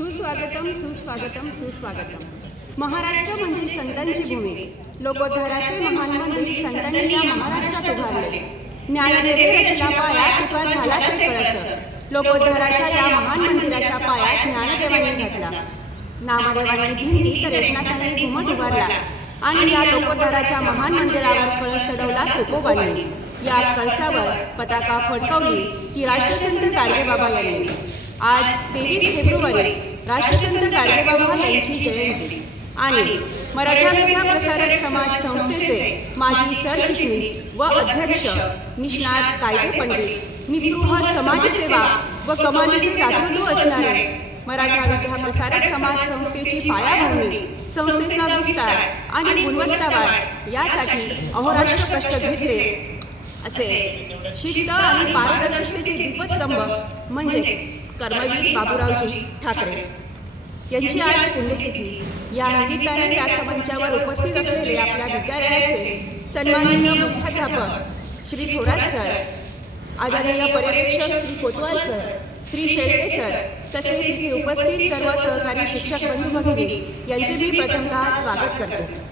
सुस्वागतम सुस्वागतम सुस्वागतम। महाराष्ट्र म्हणजे संतांची भूमी। लोकोद्धाराचे महान मंदिर संतांनी या महाराष्ट्रात उभारले। ज्ञानदेवे रचला पाया तुका झालासे कळस। लोकोद्धाराच्या या महान मंदिराचा पाया ज्ञानदेवांनी घातला। नामदेवांनी भिंती तर एकनाथांनी घुमट उभारला आणि या लोकोद्धाराच्या महान मंदिरावर कळस चढवला, तुकोबांनी या कळसावर पताका फडकवली की राष्ट्रसंत गाडगेबाबा यांनी। आज 23 फेब्रुवारी राष्ट्रसंत गाडगेबाबा यांची जयंती आणि मराठा मेधा प्रसारक समाज संस्थेचे माजी सरचिटणीस व अध्यक्ष, निष्णात कायदे पंडित, निस्पृह समाजसेवा व कमालीचे दातृत्व असणारे मराठा मेधा प्रसारक समाज संस्थेची पायाभरणी, संस्थेचा विस्तार आणि गुणवत्ता वाढ यासाठी अहोरात्र कष्ट घेतले असे शिस्त आणि पारदर्शकतेचे दीपस्तंभ म्हणजे कर्मवीर बाबूरावजी ठाकरे यांची आज पुण्यतिथी। या निमित्ताने व्यासमंचावर उपस्थित असलेले आपल्या विद्यालयाचे सन्माननीय मुख्याध्यापक श्री थोरात सर, आदरणीय पर्यवेक्षक श्री कोतवाल सर, श्री शेळके सर तसेच इथे उपस्थित सर्व सहकारी शिक्षक बंधू भगिनी यांचे मी प्रथमतः स्वागत करते।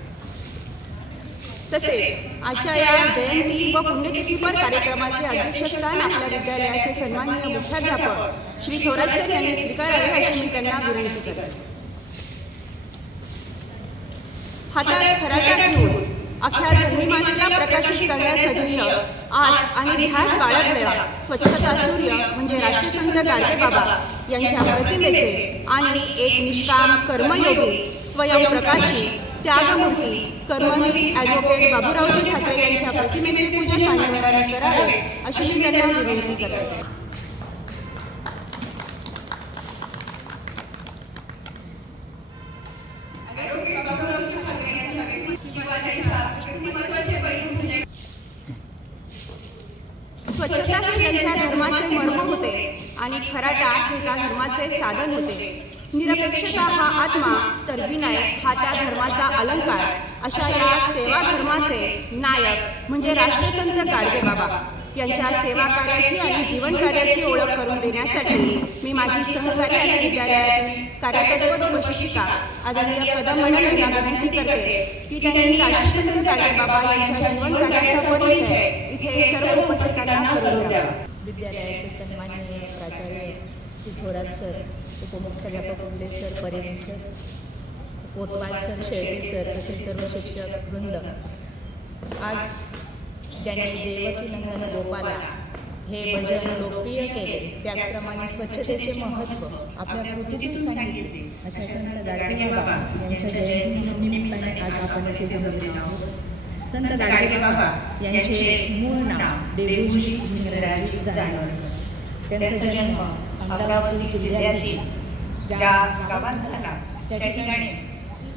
तसेच आजच्या या जयंती व पुण्यतिथीपर कार्यक्रमाचे अध्यक्षस्थान आपल्या विद्यालयाचे सन्माननीय मुख्याध्यापक श्री थोरात सर यांनी स्वीकारावे अशी मी त्यांना विनंती करते। हातात खराटा घेऊन अख्या धर्मीमातेला प्रकाशित करण्याचं ध्येय आस आणि ध्यास बाळगलेला स्वच्छता सूर्य म्हणजे राष्ट्रसंत गाडगेबाबा यांच्या प्रतिमेचे आणि एक निष्काम कर्मयोगी स्वयंप्रकाशी त्यागमूर्ती कर्मवीर ॲडव्होकेट बाबूरावजी ठाकरे यांच्या प्रतिमेचे पूजन मान्यवरांनी करावे अशी मी त्यांना विनंती करते। स्वच्छता हे त्यांच्या धर्माचे मर्म होते आणि खराटा हे त्या धर्माचे साधन होते। निरपेक्षता हा आत्मा तर विनय हा त्या धर्माचा अलंकार अशा या सेवा धर्माचे नायक म्हणजे राष्ट्रसंत गाडगेबाबा यांच्या सेवा कार्याची आणि जीवन कार्याची ओळख करून देण्यासाठी मी माझी सहकारी आणि विद्यालयातील कार्यतत्पर व शिक्षिका आदरणीय कदम मॅडम यांना विनंती करते की त्यांनी राष्ट्रसंत गाडगेबाबा यांच्या जीवन कार्याचा परिचय इथे सर्व उपस्थितांना करून द्यावा। विद्यालयाचे सन्माननीय प्राचार्य श्री थोरात सर, उपमुख्याध्यापक उल्ले सर, पर्यवेक्षक कोतवाल सर, शेळके सर तसेच सर्व शिक्षक वृंद, आज ज्यांनी देवकी नंदन गोपाला हे भजन लोकप्रिय केले त्याचप्रमाणे स्वच्छतेचे महत्त्व आपल्या कृतीतून सांगितले अशा संत गाडगेबाबा यांच्या जयंतीनिमित्ताने आज आपण इथे जमलेलो आहोत। संत गाडगेबाबा यांचे मूळ नाव देवूजी झिंगराजी जाणवले। त्यांचा जन्म अमरावती जिल्ह्यातील ज्या गावात झाला त्या ठिकाणी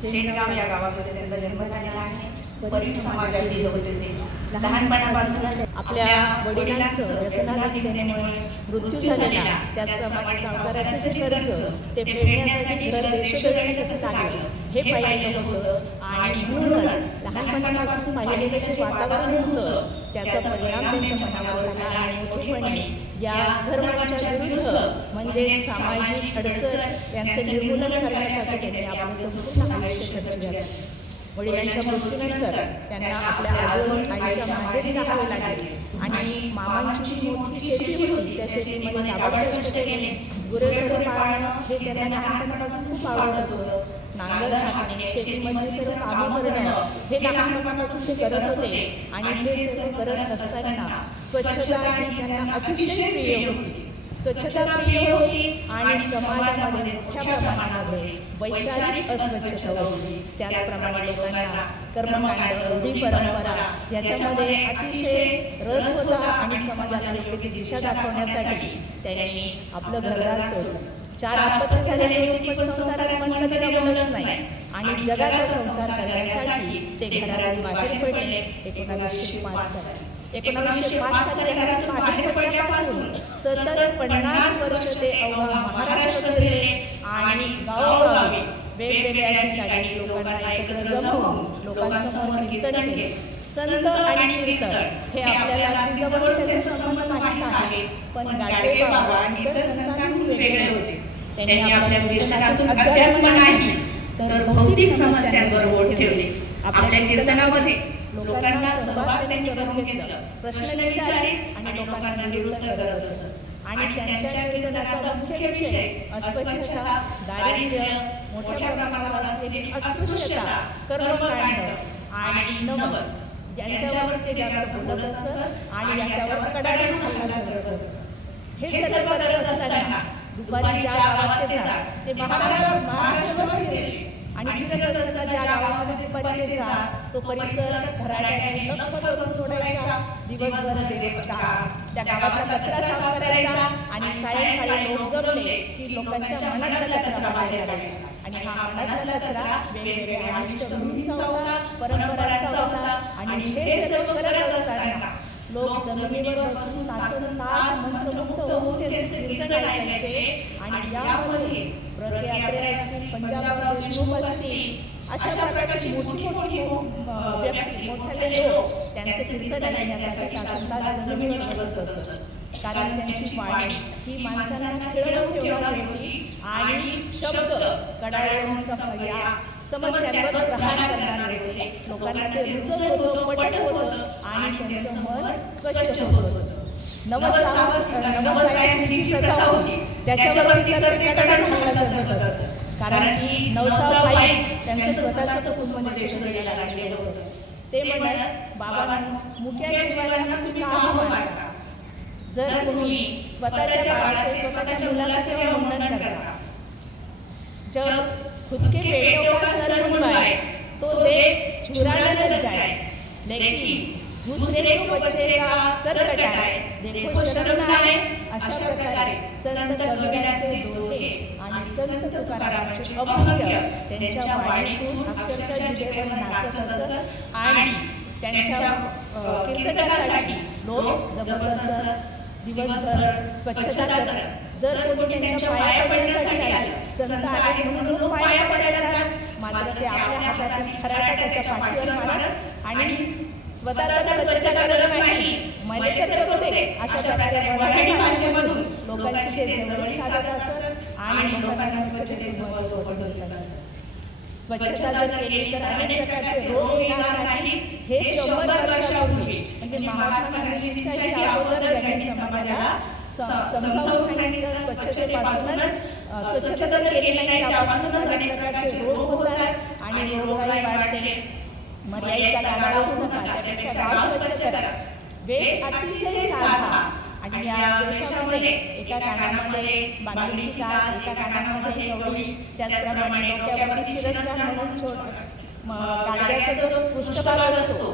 शेणगाव या गावामध्ये त्यांचा जन्म झालेला आहे। परिवार समाजातील होते ते लहानपणापासूनच आपल्या वडिलांचं व्यसनाधीनतेमुळे मृत्यू झालेला, त्याचप्रमाणे सावकाराचं जे कर्ज ते फेडण्यासाठी घर देशोधडी कसं लागलं हे पाहिलेलं होतं आणि म्हणूनच लहानपणापासून पाहिलेलं जे वातावरण होतं त्याचा परिणाम त्यांच्या मनावर झाला आणि मोठेपणी या सर्वांच्या विरुद्ध म्हणजे सामाजिक अडसर यांचं निर्मूलन करण्यासाठी त्यांनी आपलं संपूर्ण आयुष्य खर्च वडिलांच्या मृत्यूनंतर त्यांना आपल्या आजोबा आईच्या माहेरी राहावे लागले आणि मामांची जी मोठी शेती होती त्या शेतीमध्ये नाबाद कष्ट केले, गुरेढोरे पाळणं हे त्यांना लहानपणापासून खूप आवडत होतं। नांगर हाकणे, शेतीमध्ये सर्व कामं करणं हे लहानपणापासून ते करत होते आणि हे सर्व करत असताना स्वच्छता ही त्यांना अतिशय प्रिय होती। स्वच्छता प्रिय होती आणि समाजामध्ये मोठ्या प्रमाणामध्ये वैचारिक अस्वच्छता होती। त्याचप्रमाणे लोकांना कर्मकांड, रूढी परंपरा याच्यामध्ये अतिशय रस होता आणि समाजाला योग्य ती दिशा दाखवण्यासाठी त्यांनी आपलं घरदार सोडलं। 4 आपत्ती झालेली होती पण संसारात मन कधी रमलंच नाही आणि जगाचा संसार करण्यासाठी ते घरातून बाहेर पडले 1905 साली। 1905 साली घरातून बाहेर पडल्यापासून सतत 50 वर्ष ते अवघा महाराष्ट्र फिरले आणि गावोगावी वेगवेगळ्या ठिकाणी लोकांना एकत्र जमवून लोकांसमोर कीर्तन केले। संत आणि कीर्तन हे आपल्याला अगदी जवळ त्याचे संबंध माहीत आहे, पण गाडगेबाबा आणि इतर संतांनी वेगळे होते। त्यांनी आपल्या कीर्तनातून अध्यात्म नाही तर भौतिक समस्यांवर बोट ठेवले. आपल्या कीर्तनामध्ये लोकांना सहभाग त्यांनी करून घेतलं, प्रश्न विचारले आणि लोकांना निरुत्तर करत असत. आणि त्यांच्या कीर्तनाचा मुख्य विषय अस्वच्छता, दारिद्र्य, मोठ्या प्रमाणावर असलेली अस्पृश्यता, कर्मकांड आणि नवस यांच्यावर ते जास्त बोलत असत आणि याच्यावर कडाडून हल्ला चढवत असत. हे सगळं करत असताना दुपारी ज्या गावात ते जात ते महाराष्ट्रावर फिरले आणि फिरत असताना ज्या गावामध्ये दुपारी ते जात तो परिसर भराट्याने लख करून सोडायचा. दिवसभर त्या गावाचा कचरा साफ करायचा आणि सायंकाळी लोक जमले की लोकांच्या मनातला कचरा बाहेर काढायचा. आणि हा मनातला कचरा वेगवेगळ्या अनिष्ट रूढींचा होता, परंपरांचा होता. आणि हे सर्व करत असताना लोक जमिनीवर बसून तास मंत्रमुग्ध होऊन त्यांचे कीर्तन ऐकायचे. आणि यामध्ये रथयात्रे असतील, पंजाबराव देशमुख असतील, अशा प्रकारची मोठी व्यक्ती, मोठे लोक त्यांचे कीर्तन ऐकण्यासाठी तास जमिनीवर बसत असत. कारण त्यांची वाणी ही माणसांना खेळवून ठेवणारी होती आणि शब्द कडाडून समस्यांवर प्रहार करणारे होते. लोकांना ते रुचत होतं, पटत होतं आणि त्यांचं मन स्वच्छ होत होतं. नवसायांची प्रथा होती, त्याच्यावरती तर कडाडून हल्ला चढवत असत. कारण की नवसाबाईच त्यांचं स्वतःचं कुटुंब देशोधडीला लागलेलं होतं. ते म्हणत, बाबांनो, मुक्या जीवाला तुम्ही का मारता? जर तुम्ही स्वतःच्या बाळाचे, स्वतःच्या मुलाचे जेव्हा मुंडन करता, जब खुद के बेटों का सर मुंडवाए तो देख छुराना लग जाए, लेकिन दूसरे को बच्चे का सर कटाए देखो शर्म न आए. अशा प्रकारे संत कबीराचे दोहे आणि संत तुकारामांचे अभंग त्यांच्या वाणीतून अक्षरशः जिभेवर नाचत असत आणि त्यांच्या कीर्तनासाठी लोक जमत असत. दिवसभर स्वच्छता करत. जर कोणी त्यांच्या पाया पडण्यासाठी आले, संत आले म्हणून लोक पाया पडायला, मात्र ते आपल्या हातातील खराटा त्याच्या पाठीवर मारत आणि स्वतः तर स्वच्छता करत नाही, मले करत होते. अशा प्रकारे मराठी भाषेमधून लोकांशी ते जवळ साधत असत आणि लोकांना स्वच्छतेचे महत्त्व पटवून देत असत. स्वच्छता जर केली तर अनेक प्रकारचे रोग येणार नाही. हे 100 वर्षापूर्वी म्हणजे महात्मा गांधींच्याही अगोदर त्यांनी समाजाला समजावून सांगितलं. स्वच्छता जर केली नाही त्यापासूनच अनेक प्रकारचे रोग होतात आणि रोगराई वाढते. मर्यादेचा गाडा होऊ नका, त्यापेक्षा गाव स्वच्छ करा. वेश अतिशय साधा आणि या वेशामध्ये एका कानामध्ये बांगडीची काच, एका कानामध्ये गवळी, त्याचप्रमाणे डोक्यावरती शिरस्त्राण म्हणून गाडग्याचा जो पृष्ठभाग असतो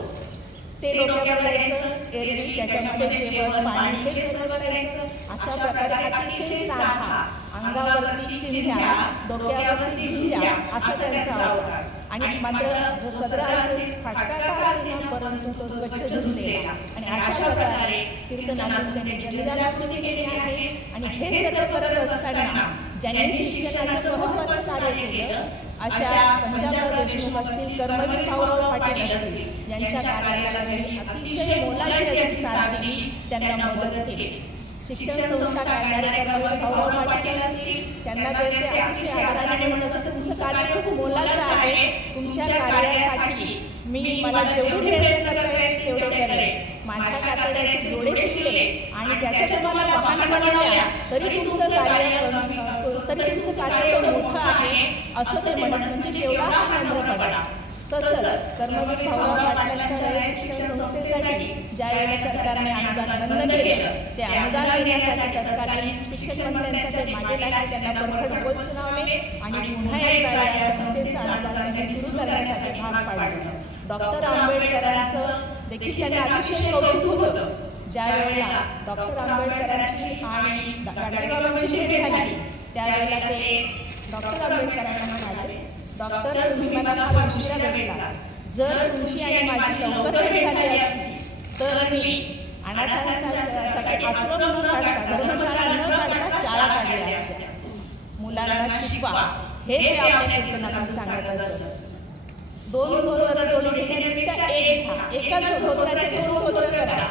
ते डोक्यावर जायचं, एरवी त्याच्यामध्ये जेवण, पाणी हे सर्व करायचं. अशा प्रकारे अतिशय साधा, अंगावरती चिंध्या, डोक्यावरती झुंज्या असं त्यांचा आवडता. आणि मात्र जो सदरा असेल, फाटका का असेल, परंतु तो स्वच्छ धुतलेला. आणि अशा प्रकारे कीर्तनातून त्यांनी जगाला कृती केली आहे. आणि हे सर्व करत असताना ज्यांनी शिक्षणाचं महत्त्वाचं कार्य केलं अशा पंजाबराव देशमुख असतील, कर्मवीर भाऊराव पाटील असतील, यांच्या कार्याला त्यांनी अतिशय मोलाची अशी साथ दिली, त्यांना मदत केली. शिक्षण संस्था काढणारे कर्मवीर भाऊराव पाटील असतील, त्यांना त्यांचे अतिशय आदराने म्हणत असं, तुमचं कार्य खूप मोलाचं आहे. तुमच्या कार्यासाठी मला जेवढे प्रयत्न करता येईल तेवढे करेल. माझ्या कातड्याचे जोडे शिकले आणि त्याच्या तुम्हाला वाहन बनवल्या तरी तुमचं कार्य मोठं आहे असं ते म्हणत. म्हणजे केवढा हा नम्रपणा. तसंच कर्मवीर भाऊराव पाटलांच्या रयत शिक्षण संस्थेसाठी ज्या वेळेला सरकारने अनुदान बंद केलं, ते अनुदान देण्यासाठी तत्कालीन शिक्षण मंत्र्यांच्या ते मागे लागले, त्यांना बरखड बोल सुनावले आणि पुन्हा एकदा या संस्थेचं अनुदान त्यांनी सुरू करण्यासाठी भाग पाडलं. डॉक्टर आंबेडकरांचं देखील त्यांना अतिशय कौतुक होतं. ज्या वेळेला डॉक्टर आंबेडकरांची आणि गाडगेबाबांची भेट झाली त्यावेळेला ते डॉक्टर आंबेडकरांना म्हणाले, डॉक्टर तुम्ही मला फार उशिरा भेटला. जर तुमची आणि माझी लवकर भेट झाली असती तर मी अनाथांसाठी आश्रम न काढता, धर्मशाळा न काढता शाळा काढल्या असत्या. मुलांना शिकवा हे ते आपल्या कीर्तनातून सांगत असत. 2 धोतर जोडी घेण्यापेक्षा एक घ्या, एकाच धोतराचे 2 धोतर करा,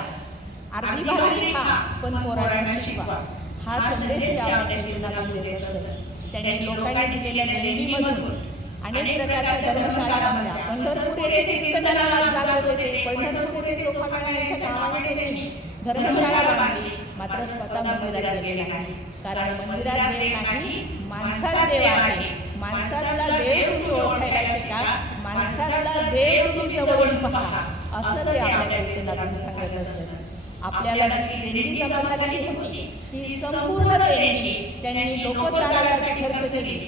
अर्धी भाकरी खा पण पोरांना शिकवा. हा संदेश ते आपल्या कीर्तनातून देत असत. त्यांनी लोकांनी दिलेल्या देणगीमधून अनेक प्रकारच्या धर्मशाळा बांधल्या. पंढरपूर येथे कीर्तनाला जात होते. पंढरपूर येथे चोखामेळ्याच्या नावाने त्यांनी धर्मशाळा बांधली. मात्र स्वतः मंदिरात गेले नाही, कारण मंदिरात देव नाही, माणसात देव आहे. माणसातला देव तुम्ही ओळखायला शिका, माणसातला देव तुम्ही जवळून पहा, असं ते आपल्या कीर्तनातून सांगत असत. आपल्याला जी देणगी जमा झालेली होती ती संपूर्ण देणगी त्यांनी लोकोद्धारासाठी खर्च केली.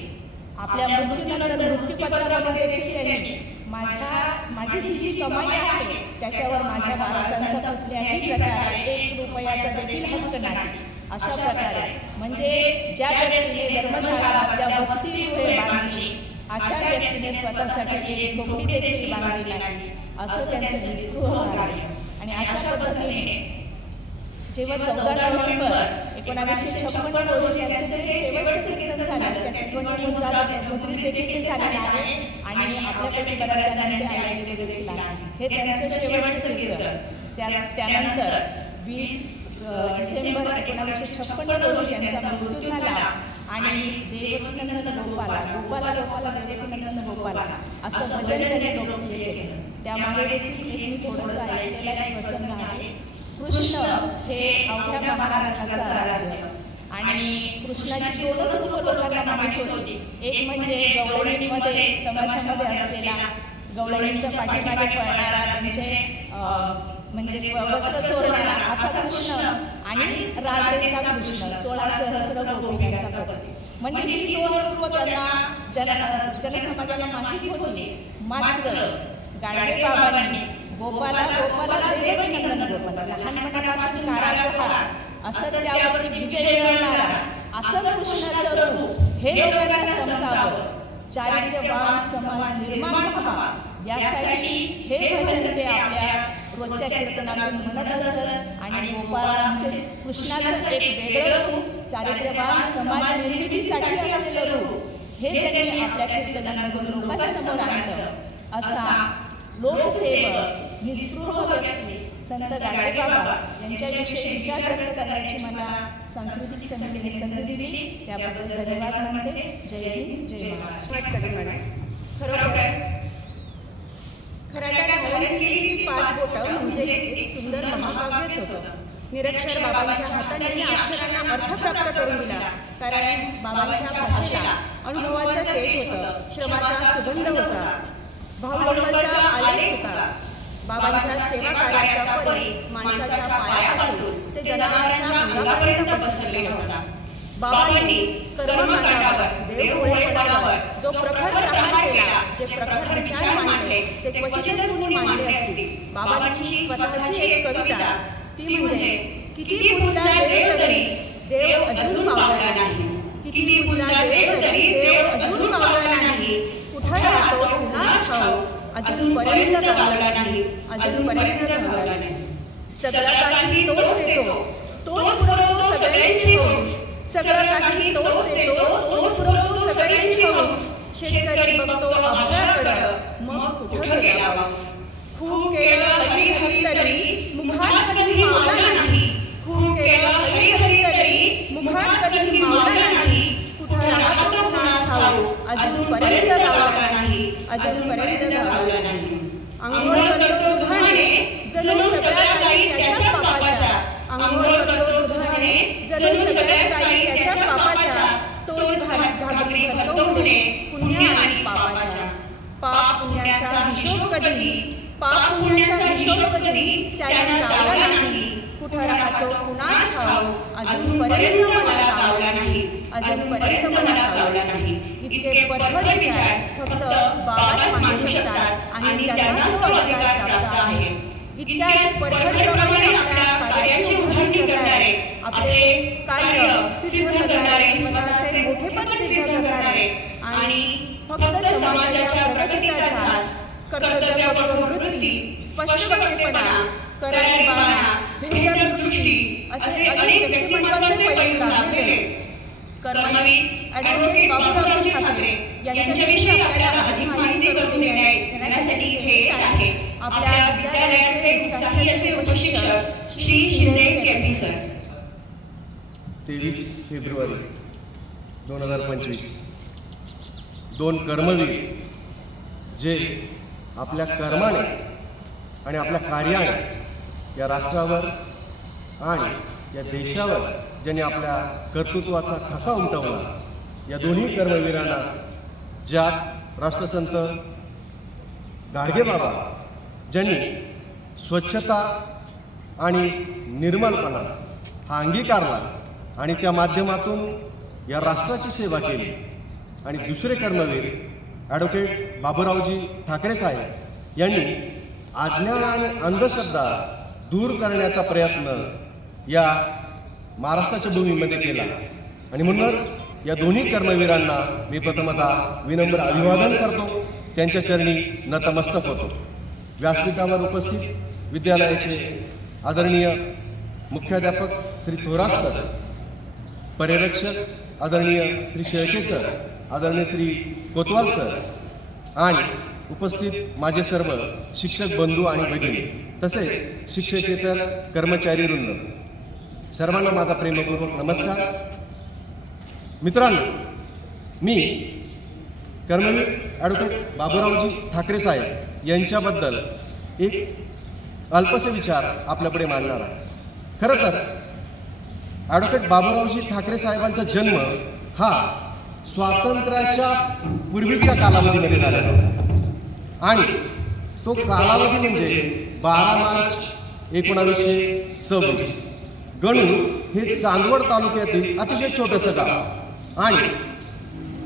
आपल्या मृत्यूनंतर मृत्यूपत्रामध्ये देखील त्यांनी माझी जी कमाई आहे त्याच्यावर माझ्या वारसांचा कुठल्याही प्रकारे 1 रुपयाचा देखील हक्क नाही. अशा प्रकारे म्हणजे ज्या व्यक्तीने धर्मशाळामधल्या वसतिगृहे बांधली अशा व्यक्तीने स्वतःसाठी एक झोपडी देखील बांधली नाही, असं त्यांचं निस्पृह आहे. आणि अशा पद्धतीने जेव्हा 14 नोव्हेंबर 1956 रोजी त्यांचं जे शेवटचं कीर्तन झालं त्याची मुद्रित देखील झालेलं आहे आणि आपल्यापैकी बऱ्याच जणांनी ते ऐकलेले देखील आहे. हे त्यांचं शेवटचं कीर्तन. त्यानंतर 20 डिसेंबर 1956 रोजी त्यांचा मृत्यू झाला आणि देवकीनंदन गोपाला गोपाला गोपाला देवकीनंदन गोपाला असं भजन त्यांनी लोकप्रिय केलं. त्यामागे देखील एक मी थोडंसं ऐकलेला एक प्रसंग आहे. कृष्ण हे अवघ्या महाराष्ट्राचं आराध्य आणि कृष्णाची 2च रूपं लोकांना माहीत होती. एक म्हणजे गवळणीमध्ये तमाशामध्ये असलेला, गवळणींच्या पाठीमागे पळणारा, त्यांचे म्हणजे वस्त्र चोरणारा असा कृष्ण आणि राधेचा कृष्ण, 16 सहस्र गोपिकांचा पती. म्हणजे ही 2 रूपं त्यांना जनसमाजाला माहीत होती. मात्र गाडगे बाबांनी गोपाला गोपाला देवकीनंदन गोपाला, लहानपणापासून कारागृहात असं त्यावरती विजय मिळवणारा असं कृष्णाचं रूप हे लोकांना समजावं, चारित्र्यवान समाज निर्माण व्हावा यासाठी हे भजन ते आपल्या रोजच्या कीर्तनातून म्हणत असत. आणि गोपाला म्हणजे कृष्णाचं एक वेगळं रूप, चारित्र्यवान समाज निर्मितीसाठी असलेलं रूप हे त्यांनी आपल्या कीर्तनामधून लोकांसमोर आणलं. असा लोकसेवक निस्पृह व्यक्ती संत गाडगेबाबा यांच्याविषयी विचार व्यक्त करण्याची मला सांस्कृतिक समितीने संधी दिली, त्याबद्दल धन्यवाद मानते. जय हिंद, जय महाराष्ट्र. खराट्यात धारण केलेली ती 5 बोटं म्हणजे एक सुंदर महाकाव्यच होतं. निरक्षर बाबांच्या हाताने या अक्षरांना अर्थ प्राप्त करून दिला, कारण बाबांच्या भाषेला अनुभवाचं तेज होतं, श्रमाचा सुगंध होता, भावलोकांचा आलेख होता. बाबांच्या सेवा कार्याचा परी माणसाच्या पायापासून ते जनावरांच्या अंगापर्यंत पसरलेला होता. बाबांनी कर्मकांडावर, देवभोळेपणावर जो प्रखर प्रहार केला, जे प्रखर विचार मांडले ते क्वचितच कुणी मांडले असतील. बाबांची स्वतःची एक कविता, ती म्हणजे किती पूजला देव तरी देव अजून पावला नाही, किती पूजला देव तरी देव अजून पावला नाही, कुठं राहतो कुणास ठाऊक अजूनपर्यंत गावला नाही, अजूनपर्यंत गावला नाही. सगळं काही तोच देतो, तोच पुरवतो सगळ्यांची हौस, सगळं काही तोच देतो, तोच पुरवतो सगळ्यांची हौस. शेतकरी बघतो आपल्याकडं, मग कुठं गेला पाऊस. खूप केलं हरी हरी तरी मुखात कधी मावला नाही, खूप केलं हरी हरी तरी मुखात कधी मावला नाही, कुठं राहतो कुणास ठाऊक अजूनपर्यंत गावला नाही, अजूनपर्यंत गावला नाही. अंघोळ करतो दुधाने जणू सगळ्या काही त्याच्याच पापाच्या, अंघोळ करतो दुधाने जणू सगळ्या काही त्याच्याच पापाच्या, तोच घागरी भरतो म्हणे पुण्य आणि पापाच्या. पाप पुण्याचा हिशोब कधी, पाप पुण्याचा हिशोब कधी त्याने लावला नाही, कुठं राहतो कुणास ठाऊक अजूनपर्यंत मला गावला नाही, अजूनपर्यंत मला गावला नाही. इतके परफड विचार फक्त बाबाच मांडू शकतात आणि त्यांना तो अधिकार प्राप्त आहे. इतक्या परफडप्रमाणे आपल्या कार्याची उभारणी करणारे, आपले कार्य सिद्ध करणारे, स्वतःचे मोठेपण सिद्ध करणारे आणि फक्त समाजाच्या प्रगतीचा ध्यास, कर्तव्यप्रवृत्ती, स्पष्टपणेपणा, करारीबाणा, भेददृष्टी असे अनेक व्यक्तिमत्वाचे पैलू लाभलेले कर्मवीर ॲडव्होकेट बाबूराव ठाकरे यांच्याविषयी आपल्याला अधिक माहिती करून देण्यासाठी इथे येत आहे आपल्या विद्यालयाचे साहित्याचे उपशिक्षक श्री शिंदे केपी सर. 23 फेब्रुवारी 2025 दोन कर्मवीर जे आपल्या कर्माने आणि आपल्या कार्याने या राष्ट्रावर आणि या देशावर ज्यांनी आपल्या कर्तृत्वाचा ठसा उमटवला, या दोन्ही कर्मवीरांना ज्यात राष्ट्रसंत गाडगेबाबा ज्यांनी स्वच्छता आणि निर्मलपणा हा अंगीकारला आणि त्या माध्यमातून या राष्ट्राची सेवा केली, आणि दुसरे कर्मवीर ॲडव्होकेट बाबूरावजी ठाकरे साहेब यांनी अज्ञान आणि अंधश्रद्धा दूर करण्याचा प्रयत्न या महाराष्ट्राच्या भूमीमध्ये केला. आणि म्हणूनच या दोन्ही कर्मवीरांना मी प्रथमतः विनम्र अभिवादन करतो, त्यांच्या चरणी नतमस्तक होतो. व्यासपीठावर उपस्थित विद्यालयाचे आदरणीय मुख्याध्यापक श्री थोरात सर, पर्यवेक्षक आदरणीय श्री शेळके सर, आदरणीय श्री कोतवाल सर आणि उपस्थित माझे सर्व शिक्षक बंधू आणि भगिनी तसेच शिक्षकेतर कर्मचारी वृंद, सर्वांना माझा प्रेमपूर्वक नमस्कार. मित्रांनो, मी कर्मवीर ॲडव्होकेट बाबूरावजी ठाकरे साहेब यांच्याबद्दल एक अल्पसे विचार आपल्यापुढे मांडणार आहे. खरं तर ॲडव्होकेट बाबूरावजी ठाकरे साहेबांचा जन्म हा स्वातंत्र्याच्या पूर्वीच्या कालावधीमध्ये झालेला होता आणि तो कालावधी म्हणजे 12 मार्च 1926. गणू हे चांदवड तालुक्यातील अतिशय छोटंसं गाव आणि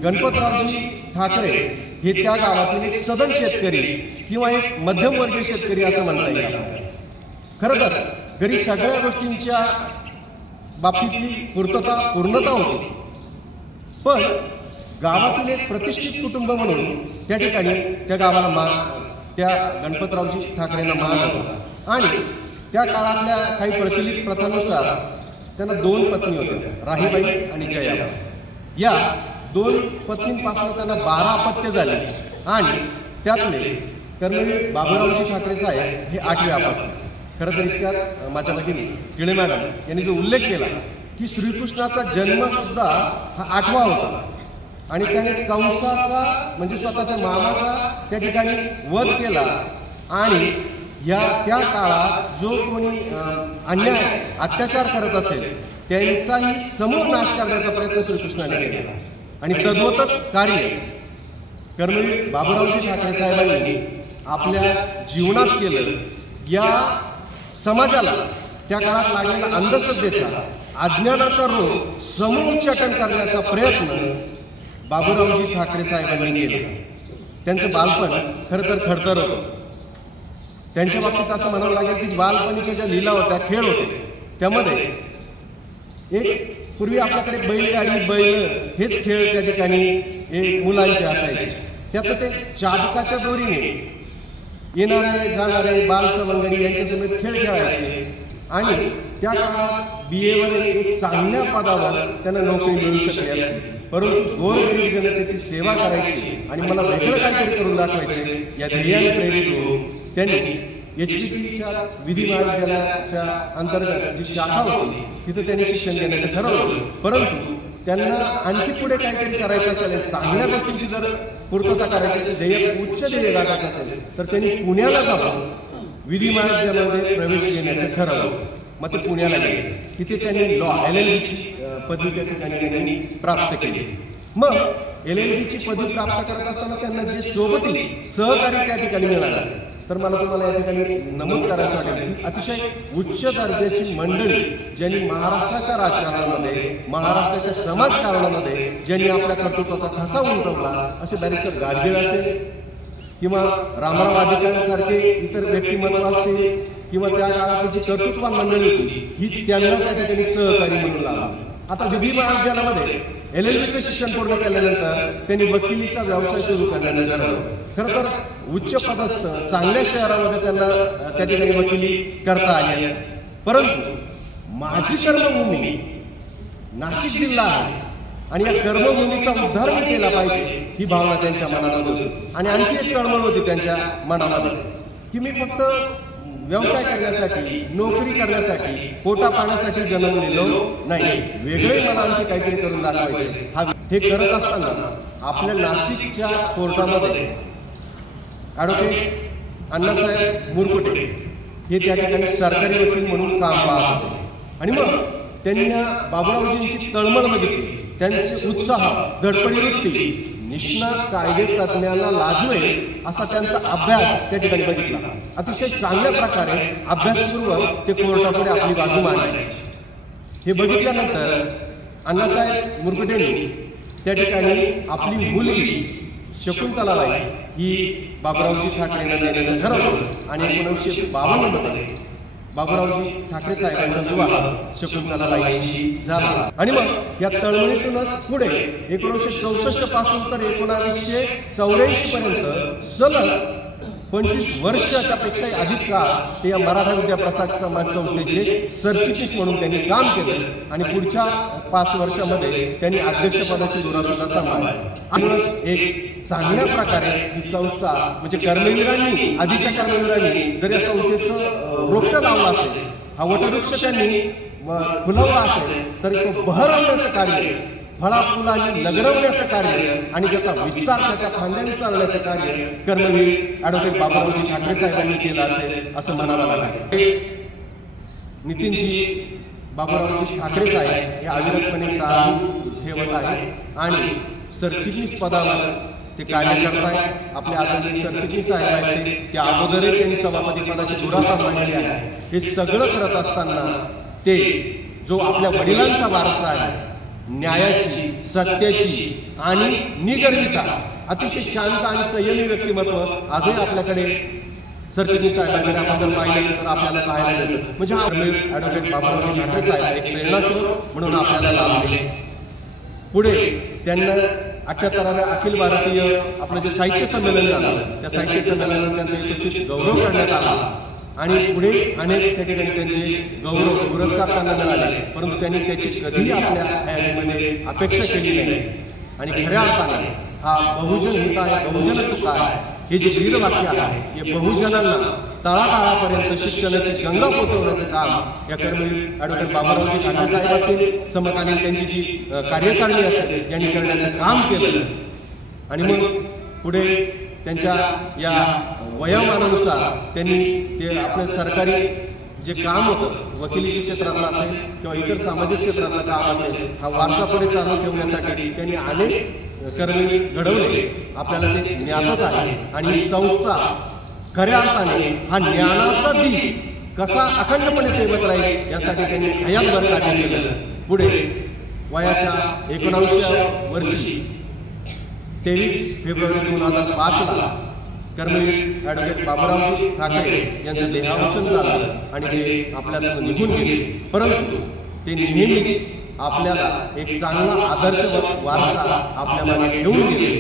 गणपतरावजी ठाकरे हे त्या गावातील एक सधन शेतकरी किंवा एक मध्यमवर्गीय शेतकरी असं म्हणता येईल. खरं तर घरी सगळ्या गोष्टींच्या बाबतीतली पूर्णता होती, पण गावातील एक प्रतिष्ठित कुटुंब म्हणून त्या ठिकाणी त्या गावाला त्या गणपतरावजी ठाकरेंना मान होता. आणि त्या काळातल्या काही प्रचलित प्रथानुसार त्यांना 2 पत्नी होत्या, राहीबाई आणि जयाबाई. या 2 पत्नींपासून त्यांना 12 अपत्य झाले आणि त्यातले कर्मवीर बाबूरावजी ठाकरे साहेब हे 8वे अपत्य. खरं तर इतक्यात माझ्या भगिनी किळे मॅडम यांनी जो उल्लेख केला की श्रीकृष्णाचा जन्म सुद्धा हा 8वा होता आणि त्याने कंसाचा म्हणजे स्वतःच्या मामाचा त्या ठिकाणी वध केला आणि त्या काळात जो कोणी अन्याय अत्याचार करत असेल त्यांचाही समूळ नाश करण्याचा प्रयत्न श्रीकृष्णाने केला. आणि तद्वतच कार्य कर्मवीर बाबूरावजी ठाकरे साहेबांनी आपल्या जीवनात केलं. या समाजाला त्या काळात लागलेला अंधश्रद्धेचा, अज्ञानाचा रोग समूळ उच्चाटन करण्याचा प्रयत्न बाबूरावजी ठाकरे साहेबांनी केला. त्यांचं बालपण खरं तर खडतर होतं. त्यांच्या बाबतीत असं म्हणावं लागेल की बालपणीच्या ज्या लीला होत्या, खेळ होते, त्यामध्ये एक पूर्वी आपल्याकडे बैलगाडी, बैल हेच खेळ त्या ठिकाणी मुलांचे असायचे. त्याचं ते चाबकाच्या दोरीने येणारे जाणारे बालसवंगडी यांच्यासमोर खेळ खेळायचे आणि त्या काळात BA वर एक चांगल्या पदावर त्यांना नोकरी मिळू शकली असते, परंतु गोरगरीब जनतेची सेवा करायची आणि मला वेगळं काहीतरी करून दाखवायचे या ध्येयाने प्रेरित होऊन त्यांनी HPTच्या विधी महाविद्यालयाच्या अंतर्गत जी शाखा होती तिथं त्यांनी शिक्षण घेण्याचं ठरवलं. परंतु त्यांना आणखी पुढे काहीतरी करायचं असेल, चांगल्या गोष्टींची जर पूर्तता करायची असेल, ध्येय उच्च ध्येय गाठायचं असेल तर त्यांनी पुण्याला जाऊन विधी महाविद्यालयामध्ये प्रवेश घेण्याचं ठरवलं. मग ते पुण्याला गेले. तिथे त्यांनी लॉ LLBची पदवी त्या ठिकाणी त्यांनी प्राप्त केली. मग LLBची पदवी प्राप्त करत असताना त्यांना जे सोबती सहकारी त्या ठिकाणी मिळाला, तर मला तुम्हाला या ठिकाणी नमूद करायचं वाटेल की अतिशय उच्च दर्जाची मंडळी ज्यांनी महाराष्ट्राच्या राजकारणामध्ये, महाराष्ट्राच्या समाजकारणामध्ये ज्यांनी आपल्या कर्तृत्वाचा ठसा उमटवला, असे बॅरिस्टर गाडगीळ असेल किंवा रामराव अधिकाऱ्यांसारखे इतर व्यक्तिमत्व असतील किंवा त्या काळात जी कर्तृत्वान मंडळी होती ही त्यांना त्या ठिकाणी सहकारी म्हणून लागला. आता विधी महाविद्यालयामध्ये LLBचं शिक्षण पूर्ण केल्यानंतर त्यांनी वकिलीचा व्यवसाय सुरू करण्याचं ठरवलं. खरं तर उच्च पदस्थ चांगल्या शहरामध्ये त्यांना त्या ठिकाणी वकिली करता आली असते, परंतु माझी कर्मभूमी नाशिक जिल्हा आहे आणि या कर्मभूमीचा उद्धार मी केला पाहिजे ही भावना त्यांच्या मनामध्ये होती. आणि आणखी एक तळमळ होती त्यांच्या मनामध्ये की मी फक्त व्यवसाय करण्यासाठी, नोकरी करण्यासाठी, पोटा पाण्यासाठी जन्मलेलो नाही. वेगळे मला आणखी काहीतरी करून दाखवायचे. हे करत असताना आपल्या नाशिकच्या कोर्टामध्ये ॲडव्होकेट अण्णासाहेब मुरकुटे हे त्या ठिकाणी सरकारी वकील म्हणून काम पाहत होते. आणि मग त्यांनी बाबुरावजींची तळमळ बघितली, त्यांचे उत्साह, धडपडी वृत्ती, निष्णात कायदे तज्ज्ञांना लाजवेल असा त्यांचा अभ्यास त्या ठिकाणी बघितला. अतिशय चांगल्या प्रकारे अभ्यासपूर्वक ते कोर्टापुढे आपली बाजू मांडायचे. हे बघितल्यानंतर अण्णासाहेब मुरकुटेंनी त्या ठिकाणी आपली मुलगी शकुंतलाबाई ही बाबुरावजी ठाकरेंना देण्याचं ठरवलं आणि 1952 मध्ये बाबुरावजी ठाकरे साहेबांचा विवाह शकुंतलाबाईशी झाला. आणि मग या तळमळीतूनच पुढे 1964 पासून तर 1984 पर्यंत सलग 25 वर्षाच्या पेक्षाही अधिक काळ ते या मराठा विद्याप्रसाद समाज संस्थेचे सरचिटणीस म्हणून त्यांनी काम केलं. आणि पुढच्या 5 वर्षामध्ये त्यांनी अध्यक्षपदाची धुरा सुद्धा सांभाळली. आणि एक चांगल्या प्रकारे ही संस्था म्हणजे कर्मवीरांनी, आधीच्या कर्मवीरांनी जर या संस्थेचं रोपटं लावलं असेल, हा वटवृक्ष त्यांनी फुलवला असेल, तर तो बहरवण्याचं कार्य, फळाफुलांनी लगडवण्याचं कार्य आणि त्याचा विस्तार, त्याच्या फांद्या विस्तारण्याचं कार्य कर्मवीर ॲडव्होकेट बाबुरावजी ठाकरे साहेबांनी केलं असेल असं म्हणावं लागेल. नितीनजी बाबुरावजी ठाकरे साहेब हे अविरतपणे चालू ठेवत आहेत आणि सरचिटणीस पदावर ते कार्य करत आहेत. आपले आदरणीय सरचिटणीस साहेब आहेत ते अगोदरही त्यांनी सभापती पदाची धुरा सांभाळली आहे. हे सगळं करत असताना ते जो आपल्या वडिलांचा वारसा आहे, न्यायाची, सत्याची आणि निगर्विता, अतिशय शांत आणि संयमी व्यक्तिमत्व आजही आपल्याकडे सरचिटणीस साहेबांकडे आपण जर पाहिलं तर आपल्याला पाहायला मिळतं. म्हणजे हा ॲडव्होकेट बाबुरावजी ठाकरे साहेब एक प्रेरणास्रोत म्हणून आपल्याला लाभले. पुढे त्यांना 78व्या अखिल भारतीय आपलं जे साहित्य संमेलन झालं, त्या साहित्य संमेलनात त्यांचा यथोचित गौरव करण्यात आला. आणि पुढे अनेक त्या ठिकाणी त्यांचे गौरव पुरस्कार त्यांना मिळाले. परंतु त्यांनी त्याची कधीही आपल्या हयातीमध्ये अपेक्षा केली नाही. आणि खऱ्या अर्थाने हा बहुजन हिताय बहुजन सुखाय हे जे वीरवाक्य आहे, हे बहुजनांना तळागाळापर्यंत शिक्षणाची गंगा पोहोचवण्याचं काम या कर्मवीर ॲडव्होकेट बाबुरावजी ठाकरे साहेब असतील, समकालीन त्यांची जी कार्यकारिणी असेल यांनी करण्याचं काम केलं. आणि मग पुढे त्यांच्या या वयोमानानुसार त्यांनी ते आपलं सरकारी जे काम होतं, वकिलीच्या क्षेत्रातलं असेल किंवा इतर सामाजिक क्षेत्रातलं काम असेल, हा वारसा पुढे चालू ठेवण्यासाठी त्यांनी अनेक कर्मवीर घडवले. आपल्याला ते ज्ञातच आहे. आणि ही संस्था खऱ्या अर्थाने हा ज्ञानाचा दीप कसा अखंडपणे तेवत राहील यासाठी त्यांनी हयातभर कार्य केलं. पुढे वयाच्या 19व्या वर्षी 23 फेब्रुवारी 2005 कर्मवीर ॲडव्होकेट बाबुरावजी ठाकरे यांचं देहावसन झालं आणि ते आपल्यातून निघून गेले. परंतु ते नेहमीच आपल्याला एक चांगला आदर्श वारसा आपल्या मागे घेऊन गेले.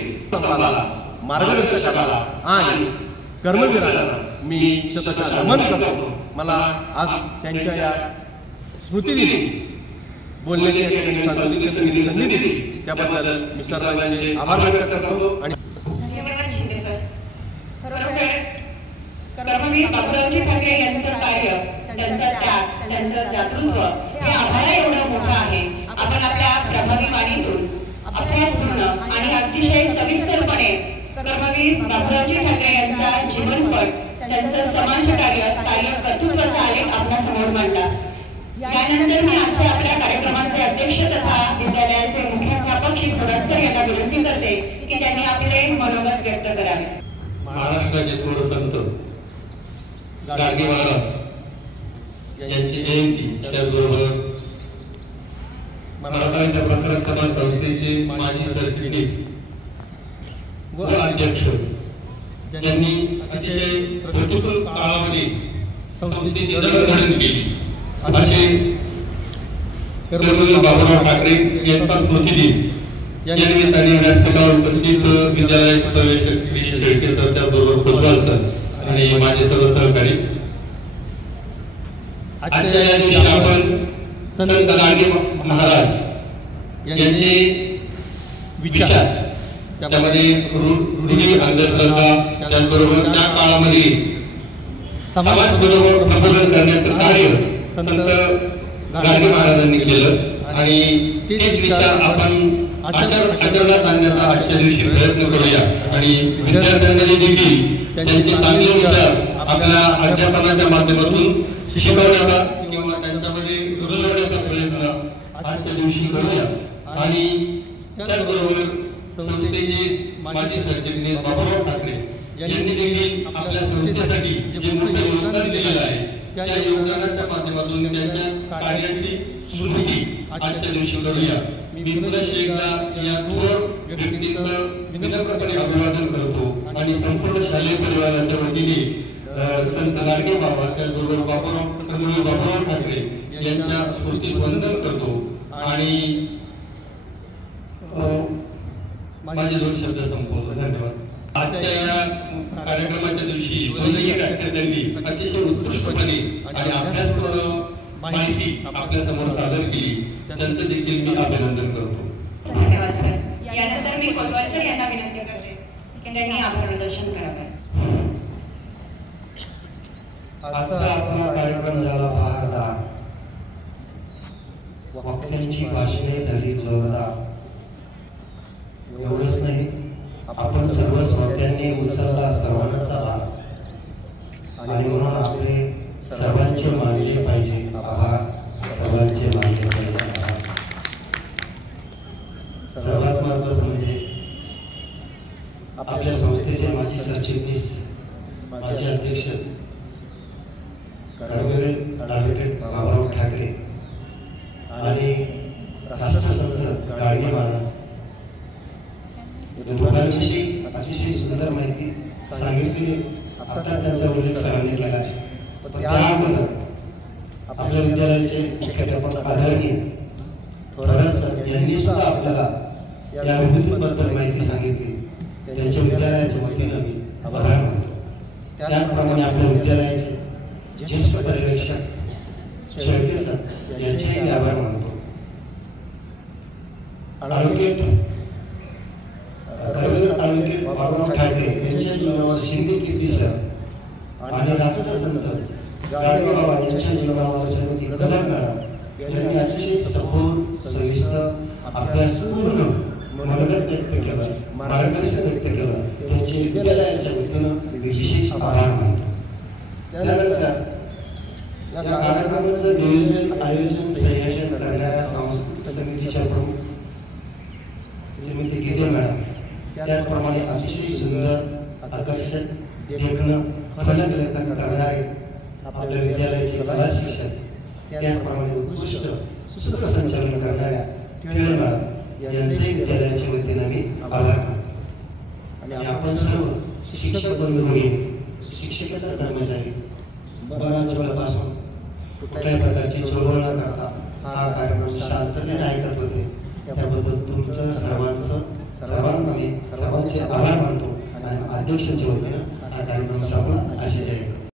मार्गदर्शकाला आणि कर्मवीरांना मी शतशः नमन करतो. मला आज त्यांच्या या स्मृतिदिनी बोलण्याची संधी दिली त्याबद्दल मी सर्वांचे आभार व्यक्त करतो. आणि कर्मवीर बाबुरावजी ठाकरे यांचं कार्य, त्यांचा त्याग, त्यांचं दातृत्व हे आम्हाला एवढं मोठं आहे. आपण आपल्या प्रभावी वाणीतून अभ्यासपूर्ण आणि अतिशय सविस्तरपणे कर्मवीर बाबुरावजी ठाकरे यांचा जीवनपट, त्यांचं समाजकार्य, कर्तृत्वाचा आलेख आपल्यासमोर मांडला. यानंतर मी आजच्या आपल्या कार्यक्रमाचे अध्यक्ष तथा विद्यालयाचे मुख्याध्यापक श्री थोरात सर यांना विनंती करते की त्यांनी आपले मनोगत व्यक्त करावे. महाराष्ट्राचे थोर संत गाडगे महाराज यांची जयंती, त्याचबरोबर मराठा विद्याप्रसाद समाज संस्थेचे माजी सरचिटणीस व अध्यक्ष, ज्यांनी अतिशय प्रतिकूल काळामध्ये संस्थेची जडणघडण केली, असे कर्मवीर बाबुराव ठाकरे यांचा स्मृतिदिन या निमित्ताने व्यासपीठावर उपस्थित विद्यालयाचे प्रवेशक श्री शेळके सर, त्याचबरोबर कोतवाल सर आणि माझे सर्व सहकारी, आजच्या या दिवशी आपण संत गाडगे महाराज यांचे विचार, त्यामध्ये रूढी अंधश्रद्धा, त्याचबरोबर त्या काळामध्ये समाज प्रबोधन करण्याचं कार्य संत गाडगे महाराजांनी केलं आणि तेच विचार आपण आचरणात आणण्याचा आजच्या दिवशी प्रयत्न करूया आणि विद्यार्थ्यांमध्ये देखील त्यांचे चांगले विचार आपल्या अध्यापनाच्या माध्यमातून शिकवण्याचा किंवा त्यांच्यामध्ये रुजवण्याचा प्रयत्न आजच्या दिवशी करूया आणि त्याचबरोबर संस्थेचे माजी सरचिटणीस बाबूराव ठाकरे यांनी देखील आपल्या संस्थेसाठी जे मोठे योगदान दिलेलं आहे त्या योगदानाच्या माध्यमातून त्यांच्या कार्याची स्मृती आजच्या दिवशी करूया. मी पुन्हा एकदा या थोर व्यक्तींचं विनम्रपणे अभिवादन करतो आणि संपूर्ण शालेय परिवाराच्या वतीने संत गाडगे बाबा त्याचबरोबर बाबूराव ठाकरे यांच्या स्मृतीस वंदन करतो आणि माझे 2 शब्द संपवतो. धन्यवाद. आजच्या या कार्यक्रमाच्या दिवशी दोन्ही व्याख्यात्यांनी अतिशय उत्कृष्टपणे आणि अभ्यासपूर्ण माहिती आपल्या समोर सादर केली त्यांचं देखील मी अभिनंदन करतो. धन्यवाद सर. यानंतर मी कोतवाल सर यांना विनंती करते की त्यांनी आभार दर्शन करावे. आजचा आपला कार्यक्रम झाला बहारदार. वक्त्यांची भाषणे झाली जोरदार. एवढंच नाही, आपण सर्व श्रोत्यांनी उचलला सर्वांचा भाग आणि म्हणून आपले सर्वांचे मानले पाहिजे आभार. सर्वांचे मानले पाहिजे आभार. सर्वात महत्वाचं म्हणजे आपल्या संस्थेचे माजी सरचिटणीस माजी अध्यक्ष ॲडव्होकेट बाबूराव ठाकरे आणि राष्ट्रसंत गाडगे महाराज दोघांविषयी अतिशय सुंदर माहिती सांगितली. आता त्यांचा उल्लेख सरांनी केला आहे. त्याबद्दल आपल्या विद्यालयाचे मुख्याध्यापक आदरणीय थोरात सर यांनी सुद्धा आपल्याला या विभूतीबद्दल माहिती सांगितली. त्यांच्या विद्यालयाच्या वतीनं मी आभार मानतो. त्याचप्रमाणे आपल्या विद्यालयाचे ज्येष्ठ पर्यवेक्षक शेळके सर यांचेही मी आभार मानतो. ॲडव्होकेट बाबूराव ठाकरे यांच्या जीवनावर शिंदे कीर्ती सर आणि राष्ट्रसंत गाडगे बाबा यांच्या जीवनावर श्रीमती कदम मॅडम यांनी अतिशय सखोल सविस्तर अभ्यासपूर्ण मनोगत व्यक्त केलं, मार्गदर्शन व्यक्त केलं. त्यांचे विद्यालयाच्या वतीनं विशेष आभार मानतो. त्यानंतर या कार्यक्रमाचं नियोजन आयोजन संयोजन करणाऱ्या सांस्कृतिक समितीच्या प्रमुख श्रीमती गीते मॅडम, त्याचप्रमाणे अतिशय सुंदर आकर्षक देखणं फलकलेखन करणारे आपल्या विद्यालयाचे कला शिक्षक, त्याचप्रमाणे उत्कृष्ट सूत्रसंचालन करणाऱ्या टिळक मॅडम यांचे विद्यालयाच्या वतीनं मी आभार मानतो. आणि आपण सर्व शिक्षक बंधू भगिनी, शिक्षकेतर कर्मचारी बराच वेळापासून कुठल्याही प्रकारची चळवळ न करता हा कार्यक्रम शांततेने ऐकत होते. त्याबद्दल तुमचं सर्वांचे आभार मानतो आणि अध्यक्षांच्या वतीनं हा कार्यक्रम संपला अशी जाहीर